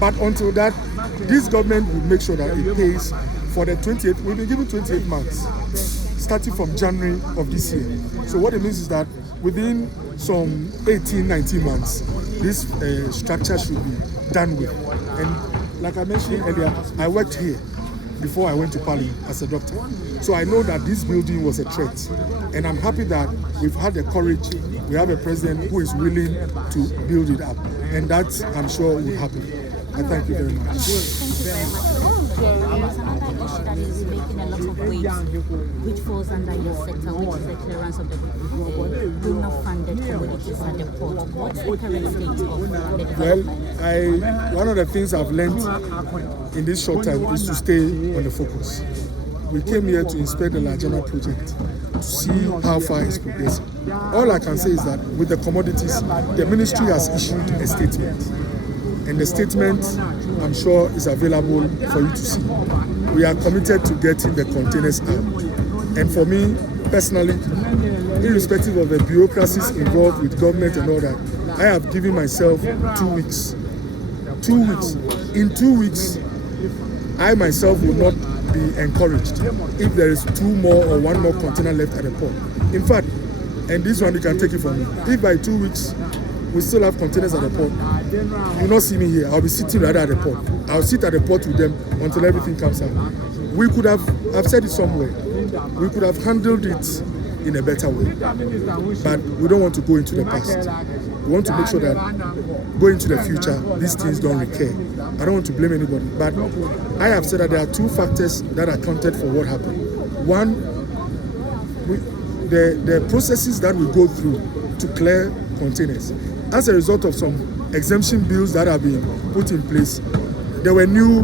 But until that, this government will make sure that it pays for the 28. We've been given 28 months, starting from January of this year. So what it means is that within some 18, 19 months, this structure should be done with. And like I mentioned earlier, I worked here before I went to Parliament as a doctor. So I know that this building was a threat. And I'm happy that we've had the courage, we have a president who is willing to build it up. And that, I'm sure, will happen. I thank you very much. Thank you very much. There is another issue that is making a lot of waves, which falls under your sector, which is the clearance of the donor-funded commodities at the port. What's the current state of the development? Well, one of the things I've learned in this short time is to stay on the focus. We came here to inspect the GHOne project to see how far it's progressing. All I can say is that with the commodities, the ministry has issued a statement. And the statement, I'm sure, is available for you to see. We are committed to getting the containers out. And for me, personally, irrespective of the bureaucracies involved with government and all that, I have given myself 2 weeks. 2 weeks. In 2 weeks, I myself will not be encouraged if there is 2 more or 1 more container left at the port. In fact, and this one you can take it from me, if by 2 weeks we still have containers at the port, you will not see me here. I'll be sitting right at the port. I'll sit at the port with them until everything comes out. We could have, I've said it somewhere, we could have handled it in a better way. But we don't want to go into the past. We want to make sure that going into the future, these things don't recur. I don't want to blame anybody, but I have said that there are 2 factors that accounted for what happened. One, the processes that we go through to clear containers. As a result of some exemption bills that have been put in place, there were new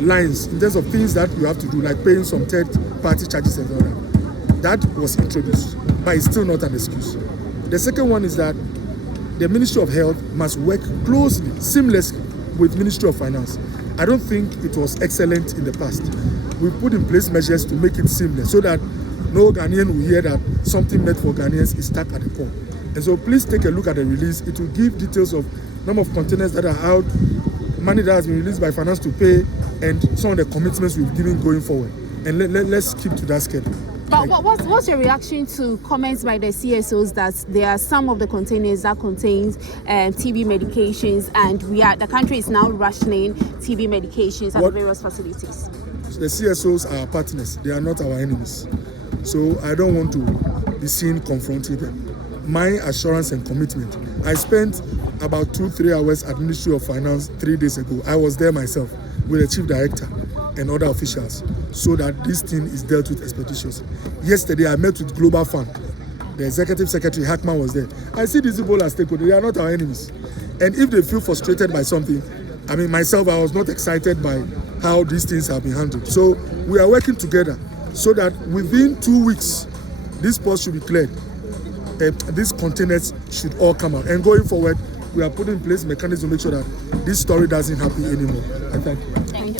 lines in terms of things that you have to do, like paying some third-party charges and all that. That was introduced, but it's still not an excuse. The second one is that the Ministry of Health must work closely, seamlessly with Ministry of Finance. I don't think it was excellent in the past. We put in place measures to make it seamless so that no Ghanaian will hear that something meant for Ghanaians is stuck at the port. And so please take a look at the release. It will give details of number of containers that are out, money that has been released by finance to pay, and some of the commitments we've given going forward. And let's keep to that schedule. But what's your reaction to comments by the CSOs that there are some of the containers that contains TB medications, and the country is now rationing TB medications at various facilities? The CSOs are our partners. They are not our enemies. So I don't want to be seen confronting them. My assurance and commitment. I spent about 2-3 hours at Ministry of Finance 3 days ago. I was there myself with the Chief Director and other officials so that this thing is dealt with expeditiously. Yesterday, I met with Global Fund. The Executive Secretary, Hackman, was there. I see these people as stakeholders. They are not our enemies. And if they feel frustrated by something, I mean, myself, I was not excited by how these things have been handled. So we are working together so that within 2 weeks, this port should be cleared. These containers should all come out. And going forward, we are putting in place mechanisms to make sure that this story doesn't happen anymore. I thank you.